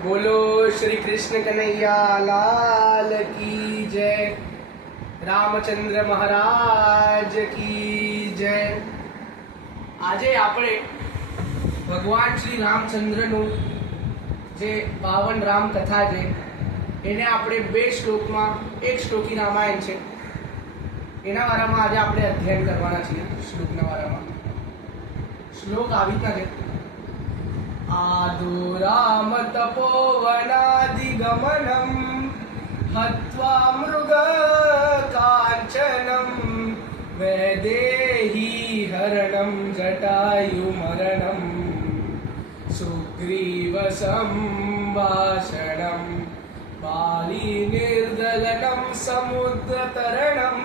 बोलो श्री कृष्ण कन्हैया लाल की जय, रामचंद्र महाराज की जय। આજે આપણે ભગવાન શ્રી રામચંદ્રનું જે પાવન રામ કથા છે એને આપણે બે શ્લોકમાં એક શ્લોકી રામાયણ છે એના વારામાં આજે આપણે અધ્યયન કરવાના છીએ। શ્લોકના વારામાં શ્લોક આવી રીતના છે। आदो राम तपोवनादिगमनं हत्वा मृग कांचनं वैदेही हरणं जटायुमरणं सुग्रीव संभाषणं बाली निर्दलनं समुद्रतरणं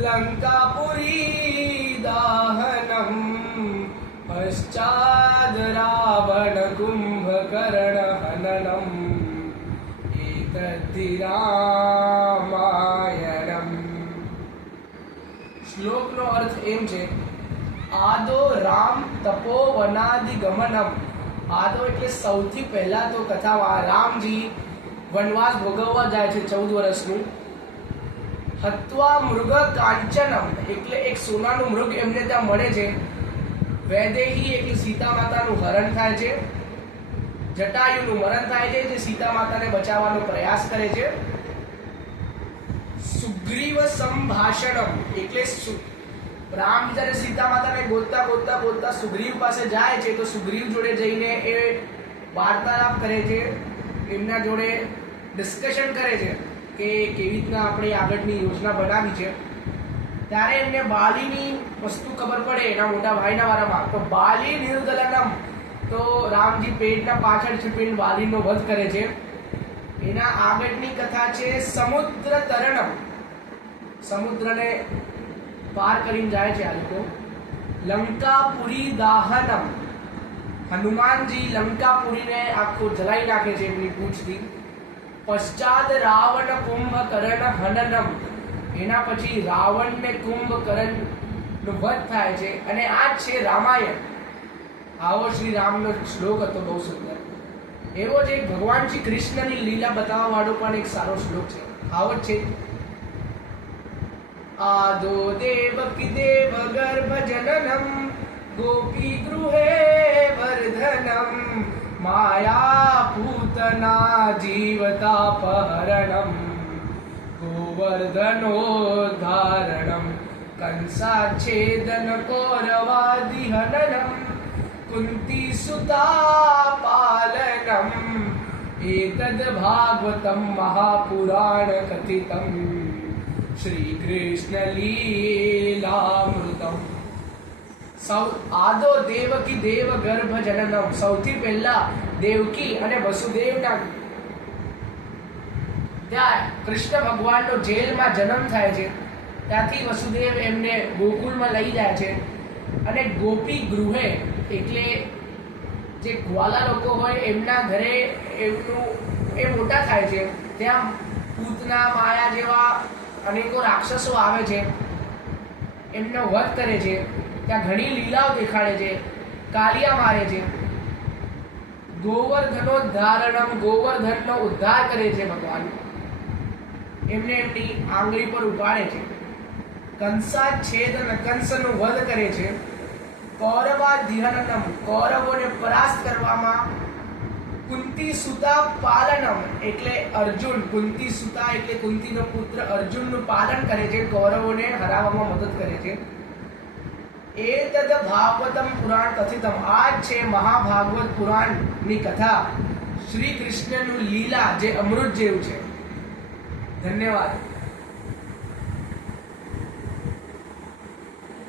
लंकापुरी दाहनं पश्चाद् रावण कुंभकर्ण हननम् एतद्धि रामायणम्। श्लोकનો અર્થ એમ છે, આદો રામ તપોવનાદિ ગમનમ। આદો એટલે સૌથી પહેલા તો કથામાં રામજી વનવાસ ભોગવવા જાય છે 14 વર્ષનું। હત્વા મૃગ કાંચનમ એટલે એક સોનાનું મૃગ એમને ત્યાં મળે છે। વૈદેહી એટલે સીતા માતાનું હરણ થાય છે। જટાયુનું મરણ થાય છે, જે સીતા માતાને બચાવવાનો પ્રયાસ કરે છે। સુગ્રીવ સંભાષણમ એટલે રામ જ્યારે સીતા માતાને ગોતતા ગોતતા ગોતતા સુગ્રીવ પાસે જાય છે, તો સુગ્રીવ જોડે જઈને એ વાર્તાલાપ કરે છે, એમના જોડે ડિસ્કશન કરે છે કે કેવી રીતના આપણે આગળની યોજના બનાવી છે। ત્યારે એમને બાલીની વસ્તુ ખબર પડે એના મોટા ભાઈના વારામાં, તો બાલી નિર્દલનમ તો રામજી પેટના પાછળ છુપીને બાલીનો વધ કરે છે। એના આગળની કથા છે સમુદ્ર તરણમ, સમુદ્રને પાર કરીને જાય છે આ લોકો। લંકાપુરી દાહનમ, હનુમાનજી લંકાપુરીને આખું જલાઈ નાખે છે એમની પૂંછથી। પશ્ચાદ રાવણ કુંભકર્ણ હનનમ, એના પછી રાવણ ને કુંભકર્ણ નો વધ થાય છે, અને આ જ છે રામાયણ। આવો શ્રી રામનો શ્લોક હતો, બહુ સુંદર। એવો જ એક ભગવાન શ્રી કૃષ્ણની લીલા બતાવવા વાળો પણ એક સારો શ્લોક છે, આવો જ છે। આદો દેવકી દેવ ગર્ભ જનનમ ગોપી ગૃહે વર્ધનમ માયા પૂતના જીવતાપહરણમ गोवर्धनोद्धारणं कंसाच्छेदन कौरवादिहननं कुन्तीसुता पालनम् एतद् भागवतं महापुराण कथितं श्री कृष्ण लीलामृतम्। આદો દેવકી દેવ ગર્ભ જનનમ, સૌથી પહેલા દેવકી અને વસુદેવના ત્યાં કૃષ્ણ ભગવાનનો જેલમાં જન્મ થાય છે। ત્યાંથી વસુદેવ એમને ગોકુળમાં લઈ જાય છે, અને ગોપી ગૃહે એટલે જે ગ્વાલા લોકો હોય એમના ઘરે એમનું એ મોટા થાય છે। ત્યાં પૂતના માયા જેવા અનેકો રાક્ષસો આવે છે, એમનો વધ કરે છે। ત્યાં ઘણી લીલાઓ દેખાડે છે, કાલિયા મારે છે। ગોવર્ધનોદ્ધારણમ, ગોવર્ધનનો ઉદ્ધાર કરે છે ભગવાન, એમને એમની આંગળી પર ઉપાડે છે। કંસાચ્છેદન, કંસનો વધ કરે છે। કૌરવાધિહનનમ, કૌરવોને પરાસ્ત કરવામાં। કુંતી સુતા પાલનમ એટલે અર્જુન, કુંતી સુતા એટલે કુંતીનો પુત્ર અર્જુનનું પાલન કરે છે, કૌરવોને હરાવવામાં મદદ કરે છે। એતદ ભાગવતમ પુરાણ કથિતમ, આ છે મહાભાગવત પુરાણની કથા, શ્રી કૃષ્ણનું લીલા જે અમૃત જેવું છે। ધન્યવાદ।